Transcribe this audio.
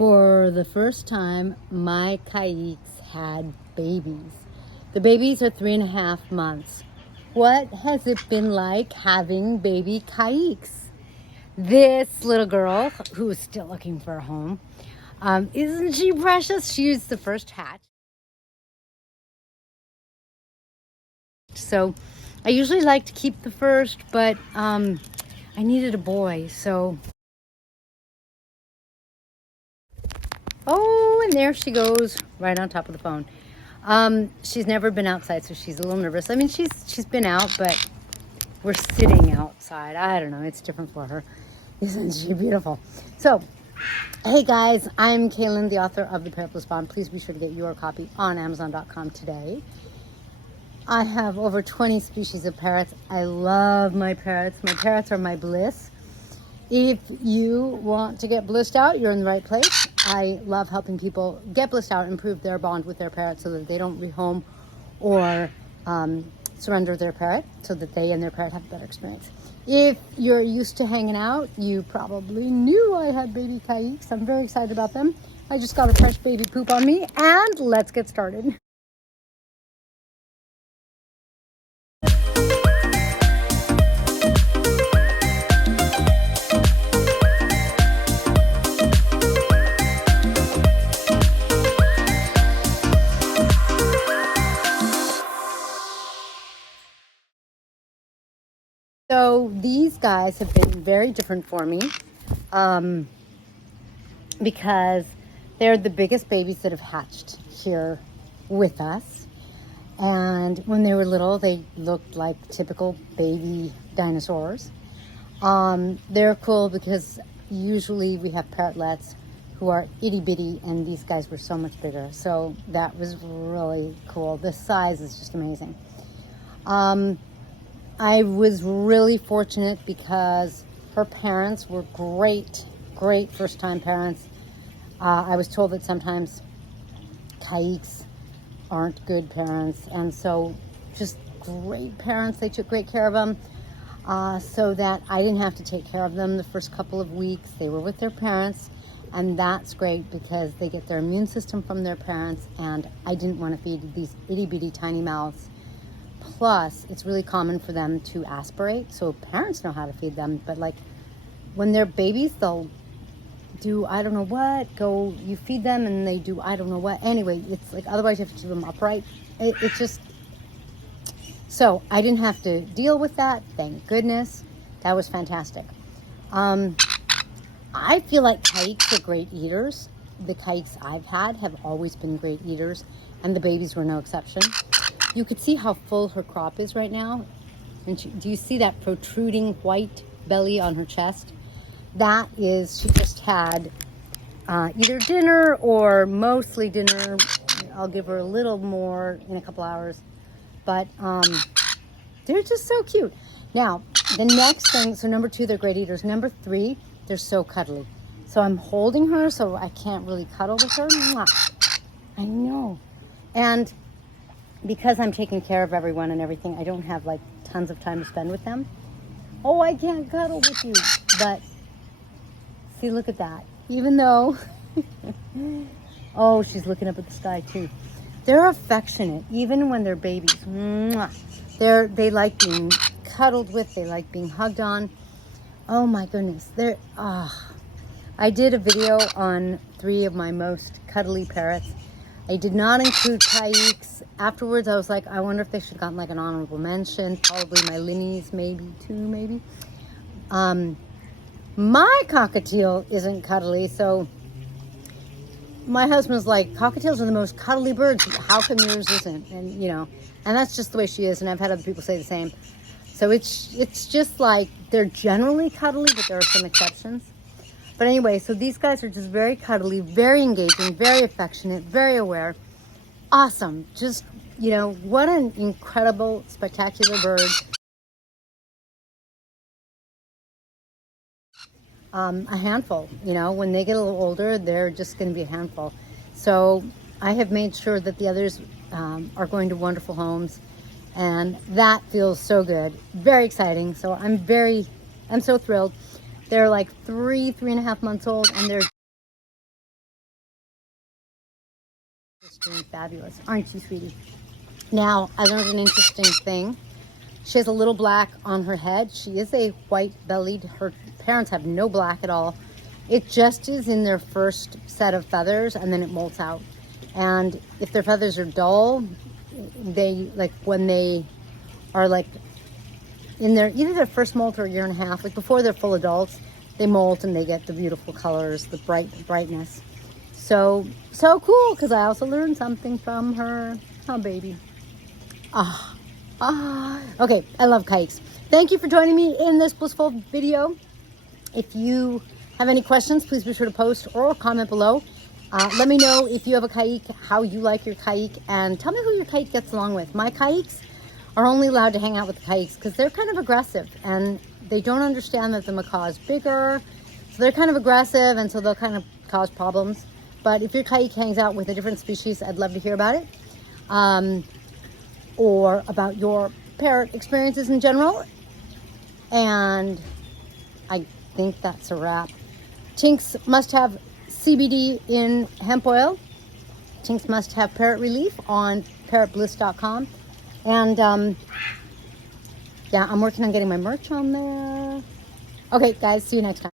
For the first time, my Caiques had babies. The babies are 3.5 months. What has it been like having baby Caiques? This little girl, who is still looking for a home, isn't she precious? She's the first hatch. So I usually like to keep the first, but I needed a boy, so. Oh, and there she goes, right on top of the phone. She's never been outside, so she's a little nervous. I mean, she's been out, but we're sitting outside. I don't know, it's different for her. Isn't she beautiful? So, hey guys, I'm Kaylin, the author of The Parrot Bliss Mission. Please be sure to get your copy on Amazon.com today. I have over 20 species of parrots. I love my parrots. My parrots are my bliss. If you want to get blissed out, you're in the right place. I love helping people get blissed out, improve their bond with their parrot so that they don't rehome or surrender their parrot, so that they and their parrot have a better experience. If you're used to hanging out, you probably knew I had baby Caiques. I'm very excited about them. I just got a fresh baby poop on me, and let's get started. So these guys have been very different for me because they're the biggest babies that have hatched here with us. And when they were little, they looked like typical baby dinosaurs. They're cool because usually we have parrotlets who are itty bitty, and these guys were so much bigger. So that was really cool. The size is just amazing. I was really fortunate because her parents were great first-time parents. I was told that sometimes Caiques aren't good parents, and so just great parents. They took great care of them so that I didn't have to take care of them the first couple of weeks. They were with their parents, and that's great because they get their immune system from their parents, and I didn't want to feed these itty-bitty tiny mouths. Plus, it's really common for them to aspirate, so parents know how to feed them. But like when they're babies, they'll do I don't know what. You feed them and they do I don't know what. Anyway, it's like otherwise you have to keep them upright. It's just so I didn't have to deal with that. Thank goodness. That was fantastic. I feel like Caiques are great eaters. The Caiques I've had have always been great eaters, and the babies were no exception. You could see how full her crop is right now. And do you see that protruding white belly on her chest? That is, she just had either dinner or mostly dinner. I'll give her a little more in a couple hours. But they're just so cute. Now, the next thing, so number 2, they're great eaters. Number 3, they're so cuddly. So I'm holding her, so I can't really cuddle with her. Mwah. I know. And because I'm taking care of everyone and everything, I don't have like tons of time to spend with them. Oh, I can't cuddle with you. But see, look at that. Even though, oh, she's looking up at the sky too. They're affectionate, even when they're babies. Mwah. They like being cuddled with. They like being hugged on. Oh my goodness. I did a video on 3 of my most cuddly parrots. I did not include Caiques. Afterwards, I was like, I wonder if they should have gotten like an honorable mention. Probably my Linnies, maybe 2, maybe. My cockatiel isn't cuddly, so my husband's like, cockatiels are the most cuddly birds. How come yours isn't? And and that's just the way she is. And I've had other people say the same. So it's just like they're generally cuddly, but there are some exceptions. But anyway, so these guys are just very cuddly, very engaging, very affectionate, very aware. Awesome. Just, what an incredible, spectacular bird. A handful, when they get a little older, they're just going to be a handful. So I have made sure that the others are going to wonderful homes, and that feels so good. Very exciting. So I'm so thrilled. They're like 3.5 months old, and they're doing fabulous. Aren't you, sweetie? Now, I learned an interesting thing. She has a little black on her head. She is a white-bellied. Her parents have no black at all. It just is in their first set of feathers, and then it molts out. And if their feathers are dull, they, like, when they are, like, in their, either their first molt or a year and a half, like before they're full adults, they molt and they get the beautiful colors, the brightness. So cool, because I also learned something from her. Oh, baby. Okay, I love Caiques. Thank you for joining me in this blissful video. If you have any questions, please be sure to post or comment below. Let me know if you have a Caique, how you like your Caique, and tell me who your Caique gets along with. My Caiques are only allowed to hang out with the Caiques because they're kind of aggressive and they don't understand that the macaw is bigger. So they're kind of aggressive, and so they'll kind of cause problems. But if your Caique hangs out with a different species, I'd love to hear about it. Or about your parrot experiences in general. And I think that's a wrap. Chinks must have CBD in hemp oil. Chinks must have parrot relief on parrotbliss.com. And yeah, I'm working on getting my merch on there. Okay, guys, see you next time.